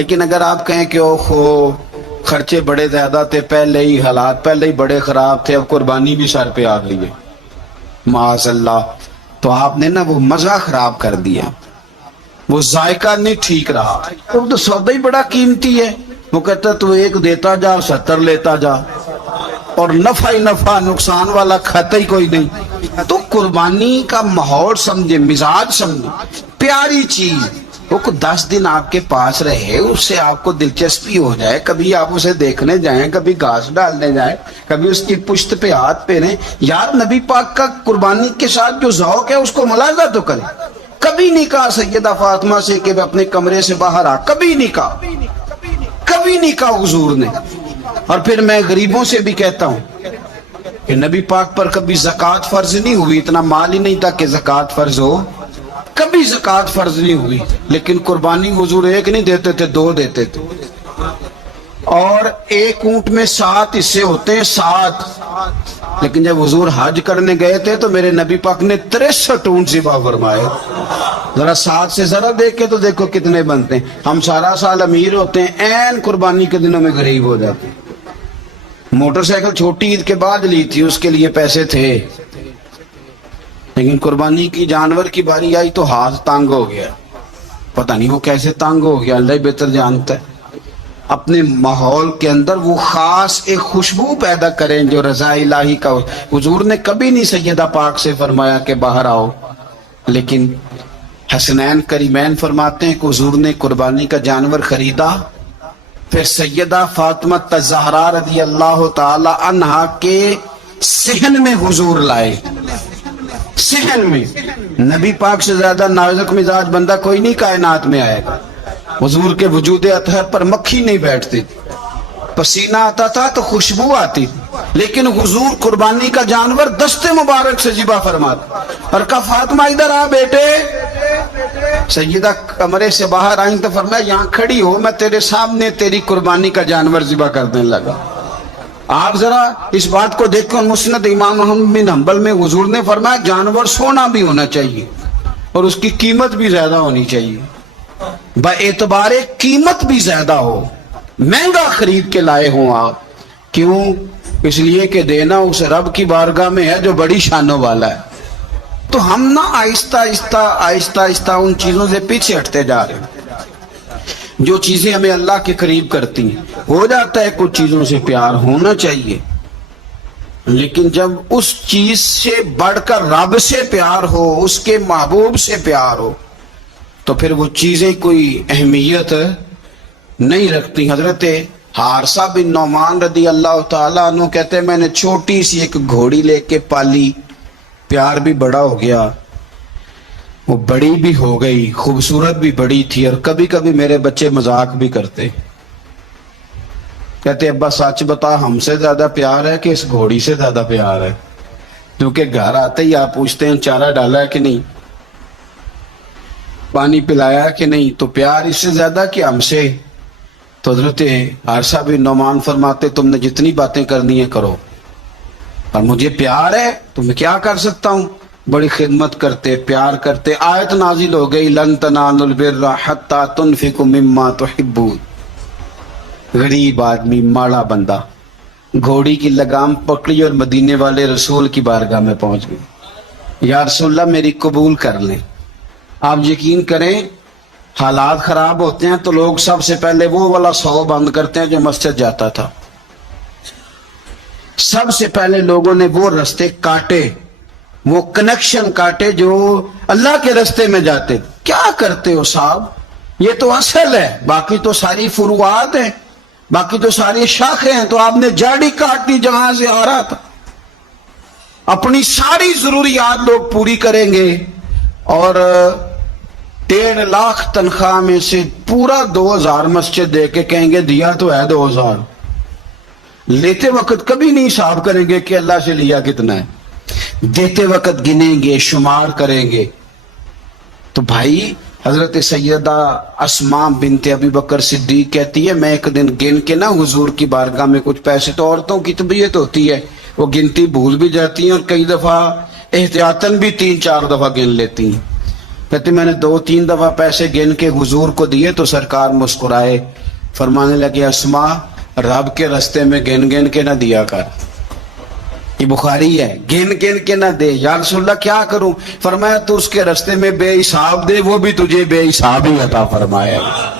لیکن اگر آپ کہیں کہ اوہو خرچے بڑے زیادہ تھے، پہلے ہی حالات پہلے ہی بڑے خراب تھے، اب قربانی بھی سر پہ آ گئی ہے معاذ اللہ، تو آپ نے نا وہ مزہ خراب کر دیا، وہ ذائقہ نہیں ٹھیک رہا۔ وہ تو سودا ہی بڑا قیمتی ہے، وہ کہتا تو ایک دیتا جا 70 لیتا جا، اور نفع ہی نفع، نقصان والا کھاتا ہی کوئی نہیں۔ تو قربانی کا ماحول سمجھے، مزاج سمجھے، پیاری چیز، وہ 10 دن آپ کے پاس رہے، اس سے آپ کو دلچسپی ہو جائے، کبھی آپ اسے دیکھنے جائیں، کبھی گھاس ڈالنے جائیں، کبھی اس کی پشت پہ ہاتھ پھیریں۔ یار نبی پاک کا قربانی کے ساتھ جو ذوق ہے اس کو ملاحظہ تو کریں۔ کبھی نہیں کہا سیدہ فاطمہ سے کہ اپنے کمرے سے باہر آ، کبھی نہیں کہا، کبھی نہیں کہا حضور نے۔ اور پھر میں غریبوں سے بھی کہتا ہوں کہ نبی پاک پر کبھی زکوٰۃ فرض نہیں ہوئی، اتنا مال ہی نہیں تھا کہ زکوٰۃ فرض ہو، کبھی زکوٰۃ فرض نہیں ہوئی، لیکن قربانی حضور ایک نہیں دیتے تھے، 2 دیتے تھے۔ اور ایک اونٹ میں 7 حصے ہوتے ہیں، 7۔ لیکن جب حضور حج کرنے گئے تھے تو میرے نبی پاک نے 63 اونٹ ذبح فرمائے۔ ذرا 7 سے ذرا دیکھ کے تو دیکھو کتنے بنتے ہیں۔ ہم سارا سال امیر ہوتے ہیں، عین قربانی کے دنوں میں غریب ہو جاتے ہیں۔ موٹر سائیکل چھوٹی عید کے بعد لی تھی، اس کے لیے پیسے تھے، لیکن قربانی کی جانور کی باری آئی تو ہاتھ تانگ ہو گیا، پتہ نہیں وہ کیسے تانگ ہو گیا، اللہ ہی بہتر جانتا ہے۔ اپنے ماحول کے اندر وہ خاص ایک خوشبو پیدا کریں جو رضا الہی کا ہو۔ حضور نے کبھی نہیں سیدہ پاک سے فرمایا کہ باہر آؤ، لیکن حسنین کریمین فرماتے ہیں کہ حضور نے قربانی کا جانور خریدا، پھر سیدہ فاطمہ الزہرا رضی اللہ تعالی عنہا کے صحن میں حضور لائے، صحن میں۔ نبی پاک سے زیادہ نازک مزاج بندہ کوئی نہیں کائنات میں آئے گا۔ حضور کے وجود اطہر پر مکھی نہیں بیٹھتی، پسینہ آتا تھا تو خوشبو آتی، لیکن حضور قربانی کا جانور دست مبارک سے ذبح فرماتے اور کہا فاطمہ ادھر آ بیٹے۔ سیدہ کمرے سے باہر آئیں تو فرمایا یہاں کھڑی ہو، میں تیرے سامنے تیری قربانی کا جانور ذبح کرنے لگا۔ آپ ذرا اس بات کو دیکھو، مسند امام احمد بن حنبل میں حضور نے فرمایا جانور سونا بھی ہونا چاہیے اور اس کی قیمت بھی زیادہ ہونی چاہیے، با اعتبار قیمت بھی زیادہ ہو، مہنگا خرید کے لائے ہوں آپ۔ کیوں؟ اس لیے کہ دینا اس رب کی بارگاہ میں ہے جو بڑی شانوں والا ہے۔ تو ہم نا آہستہ آہستہ ان چیزوں سے پیچھے ہٹتے جا رہے ہیں جو چیزیں ہمیں اللہ کے قریب کرتی ہیں۔ ہو جاتا ہے کچھ چیزوں سے پیار ہونا چاہیے، لیکن جب اس چیز سے بڑھ کر رب سے پیار ہو، اس کے محبوب سے پیار ہو، تو پھر وہ چیزیں کوئی اہمیت نہیں رکھتی۔ حضرت حارثہ بن نعمان رضی اللہ تعالیٰ عنہ کہتے ہیں میں نے چھوٹی سی ایک گھوڑی لے کے پالی، پیار بھی بڑا ہو گیا، وہ بڑی بھی ہو گئی، خوبصورت بھی بڑی تھی، اور کبھی کبھی میرے بچے مذاق بھی کرتے، کہتے ابا سچ بتا ہم سے زیادہ پیار ہے کہ اس گھوڑی سے زیادہ پیار ہے؟ کیونکہ گھر آتے ہی آپ پوچھتے ہیں چارہ ڈالا ہے کہ نہیں، پانی پلایا کہ نہیں، تو پیار اس سے زیادہ کہ ہم سے؟ تو حضرت حارثہ بن نعمان فرماتے تم نے جتنی باتیں کرنی ہے کرو، اور مجھے پیار ہے تو میں کیا کر سکتا ہوں؟ بڑی خدمت کرتے، پیار کرتے۔ آیت نازل ہو گئی لن تنالوا البر حتی تنفقوا مما تحبون۔ غریب آدمی، ماڑا بندہ، گھوڑی کی لگام پکڑی اور مدینے والے رسول کی بارگاہ میں پہنچ گئی، یا رسول اللہ میری قبول کر لیں۔ آپ یقین کریں حالات خراب ہوتے ہیں تو لوگ سب سے پہلے وہ والا 100 بند کرتے ہیں جو مسجد جاتا تھا، سب سے پہلے لوگوں نے وہ رستے کاٹے، وہ کنیکشن کاٹے جو اللہ کے رستے میں جاتے۔ کیا کرتے ہو صاحب؟ یہ تو اصل ہے، باقی تو ساری فروعات ہیں، باقی تو ساری شاخیں ہیں، تو آپ نے جاڑی کاٹ دی جہاں سے آ رہا تھا۔ اپنی ساری ضروریات لوگ پوری کریں گے اور 1.5 لاکھ تنخواہ میں سے پورا 2000 مسجد دے کے کہیں گے دیا تو ہے 2000۔ لیتے وقت کبھی نہیں حساب کریں گے کہ اللہ سے لیا کتنا ہے، دیتے وقت گنیں گے، شمار کریں گے۔ تو بھائی حضرت سیدہ اسماء بنت ابی بکر صدیق کہتی ہے میں ایک دن گن کے نا حضور کی بارگاہ میں کچھ پیسے، تو عورتوں کی طبیعت ہوتی ہے وہ گنتی بھول بھی جاتی ہیں اور کئی دفعہ احتیاطاً بھی 3-4 دفعہ گن لیتی ہیں۔ کہتے میں نے 2-3 دفعہ پیسے گن کے حضور کو دیے تو سرکار مسکرائے، فرمانے لگے اسما رب کے رستے میں گن گن کے نہ دیا کر، یہ بخاری ہے، گن گن کے نہ دے۔ یا رسول اللہ کیا کروں؟ فرمایا تو اس کے رستے میں بے حساب دے، وہ بھی تجھے بے حساب ہی عطا فرمائے گا۔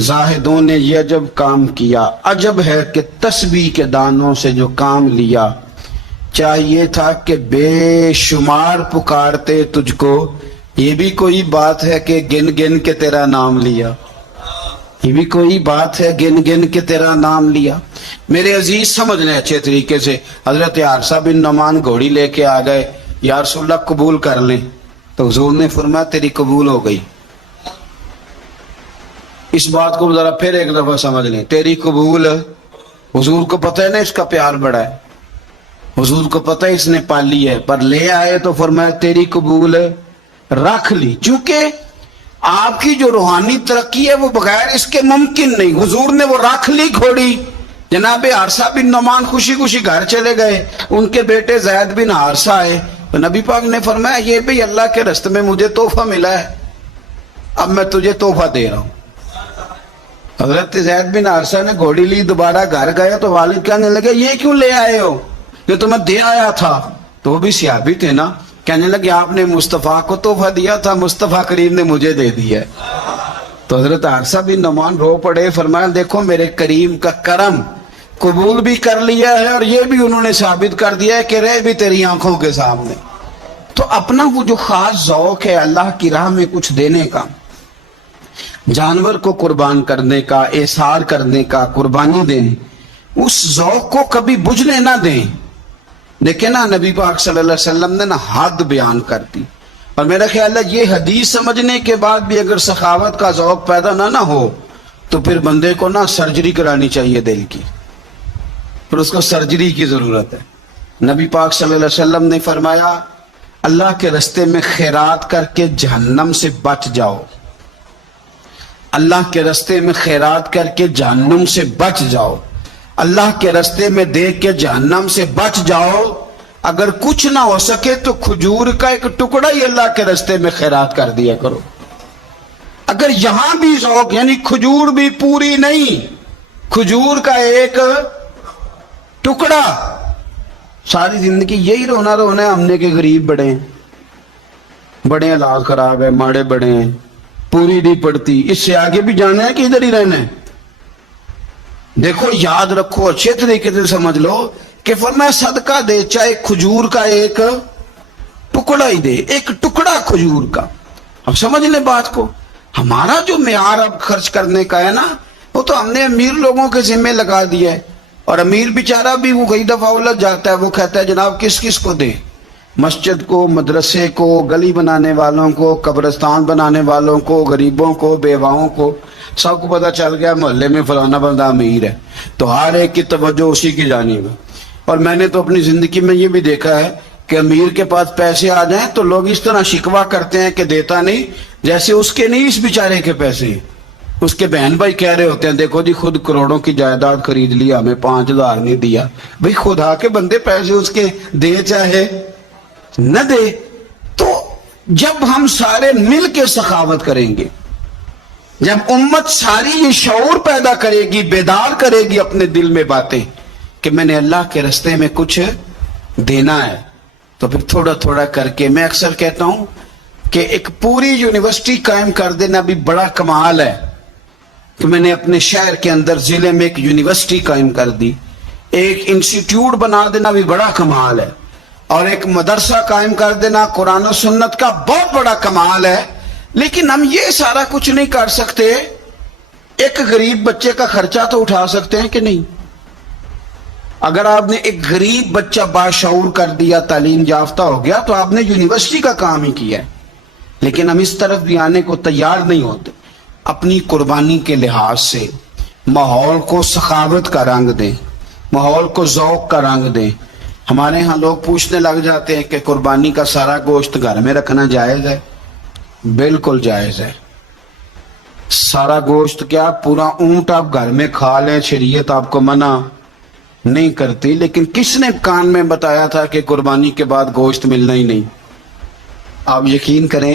زاہدوں نے یہ عجب کام کیا، عجب ہے کہ تسبیح کے دانوں سے جو کام لیا، چاہیے تھا کہ بے شمار پکارتے تجھ کو، یہ بھی کوئی بات ہے کہ گن گن کے تیرا نام لیا، یہ بھی کوئی بات ہے گن گن کے تیرا نام لیا۔ میرے عزیز سمجھ لیں اچھے طریقے سے، حضرت حارثہ بن نعمان گھوڑی لے کے آ گئے، یا رسول اللہ قبول کر لیں، تو حضور نے فرمایا تیری قبول ہو گئی۔ اس بات کو ذرا پھر ایک دفعہ سمجھ لیں، تیری قبول، حضور کو پتہ ہے نا اس کا پیار بڑا ہے، حضور کو پتہ ہے اس نے پالی ہے، پر لے آئے تو فرمایا تیری قبول رکھ لی، چونکہ آپ کی جو روحانی ترقی ہے وہ بغیر اس کے ممکن نہیں۔ حضور نے وہ رکھ لی گھوڑی، جناب حارثہ بن نعمان خوشی خوشی گھر چلے گئے، ان کے بیٹے زید بن حارثہ آئے، تو نبی پاک نے فرمایا یہ بھی اللہ کے رستے میں مجھے تحفہ ملا ہے، اب میں تجھے تحفہ دے رہا ہوں۔ حضرت زید بن حارثہ نے گھوڑی لی، دوبارہ گھر گئے تو والد کہنے لگے یہ کیوں لے آئے ہو؟ یہ تو میں دے آیا تھا، تو وہ بھی صحابی تھے نا، کہنے لگے آپ نے مصطفیٰ کو تحفہ دیا تھا، مصطفیٰ کریم نے مجھے دے دیا ہے۔ تو حضرت حارثہ بن نعمان رو پڑے، فرمایا دیکھو میرے کریم کا کرم، قبول بھی کر لیا ہے اور یہ بھی انہوں نے ثابت کر دیا ہے کہ رہ بھی تیری آنکھوں کے سامنے۔ تو اپنا وہ جو خاص ذوق ہے اللہ کی راہ میں کچھ دینے کا، جانور کو قربان کرنے کا، احسار کرنے کا، قربانی دینے، اس ذوق کو کبھی بجھنے نہ دیں۔ دیکھیں نا نبی پاک صلی اللہ علیہ وسلم نے نا حد بیان کر دی، اور میرا خیال ہے یہ حدیث سمجھنے کے بعد بھی اگر سخاوت کا ذوق پیدا نہ ہو تو پھر بندے کو نا سرجری کرانی چاہیے دل کی، پھر اس کو سرجری کی ضرورت ہے۔ نبی پاک صلی اللہ علیہ وسلم نے فرمایا اللہ کے رستے میں خیرات کر کے جہنم سے بچ جاؤ، اللہ کے رستے میں خیرات کر کے جہنم سے بچ جاؤ، اللہ کے رستے میں دے کے جہنم سے بچ جاؤ۔ اگر کچھ نہ ہو سکے تو کھجور کا ایک ٹکڑا ہی اللہ کے رستے میں خیرات کر دیا کرو۔ اگر یہاں بھی ذوق، یعنی کھجور بھی پوری نہیں، کھجور کا ایک ٹکڑا، ساری زندگی یہی رونا رونا ہے ہم نے کہ غریب بڑے ہیں، بڑے حالات خراب ہے، ماڑے بڑے ہیں، پوری نہیں پڑتی، اس سے آگے بھی جانا ہے کہ ادھر ہی رہنا ہے؟ دیکھو یاد رکھو، اچھے طریقے سے سمجھ لو کہ فرمایا صدقہ دے، چاہے کھجور کا ایک ٹکڑا ہی دے، ایک ٹکڑا کھجور کا۔ اب سمجھ لیں بات کو، ہمارا جو معیار اب خرچ کرنے کا ہے نا، وہ تو ہم نے امیر لوگوں کے ذمہ لگا دیا ہے، اور امیر بیچارہ بھی وہ کئی دفعہ الجھ جاتا ہے، وہ کہتا ہے جناب کس کس کو دیں، مسجد کو، مدرسے کو، گلی بنانے والوں کو، قبرستان بنانے والوں کو، غریبوں کو، بیواؤں کو، سب کو پتہ چل گیا محلے میں فلانا بندہ امیر ہے، تو ہر ایک کی توجہ اسی کی جانب ہے۔ اور میں نے تو اپنی زندگی میں یہ بھی دیکھا ہے کہ امیر کے پاس پیسے آ جائیں تو لوگ اس طرح شکوہ کرتے ہیں کہ دیتا نہیں، جیسے اس کے نہیں اس بیچارے کے پیسے ہیں۔ اس کے بہن بھائی کہہ رہے ہوتے ہیں دیکھو جی خود کروڑوں کی جائیداد خرید لیا، ہمیں 5,000 نہیں دیا۔ بھئی خدا کے بندے پیسے اس کے دے چاہے نہ دے۔ تو جب ہم سارے مل کے سخاوت کریں گے، جب امت ساری یہ شعور پیدا کرے گی، بیدار کرے گی اپنے دل میں باتیں کہ میں نے اللہ کے راستے میں کچھ دینا ہے، تو پھر تھوڑا تھوڑا کر کے، میں اکثر کہتا ہوں کہ ایک پوری یونیورسٹی قائم کر دینا بھی بڑا کمال ہے، کہ میں نے اپنے شہر کے اندر ضلع میں ایک یونیورسٹی قائم کر دی، ایک انسٹیٹیوٹ بنا دینا بھی بڑا کمال ہے، اور ایک مدرسہ قائم کر دینا قرآن و سنت کا بہت بڑا کمال ہے۔ لیکن ہم یہ سارا کچھ نہیں کر سکتے، ایک غریب بچے کا خرچہ تو اٹھا سکتے ہیں کہ نہیں؟ اگر آپ نے ایک غریب بچہ باشعور کر دیا، تعلیم یافتہ ہو گیا، تو آپ نے یونیورسٹی کا کام ہی کیا ہے۔ لیکن ہم اس طرف بھی آنے کو تیار نہیں ہوتے۔ اپنی قربانی کے لحاظ سے ماحول کو سخاوت کا رنگ دیں، ماحول کو ذوق کا رنگ دیں۔ ہمارے ہاں لوگ پوچھنے لگ جاتے ہیں کہ قربانی کا سارا گوشت گھر میں رکھنا جائز ہے؟ بالکل جائز ہے۔ سارا گوشت کیا، پورا اونٹ آپ گھر میں کھا لیں، شریعت آپ کو منع نہیں کرتی، لیکن کس نے کان میں بتایا تھا کہ قربانی کے بعد گوشت ملنا ہی نہیں؟ آپ یقین کریں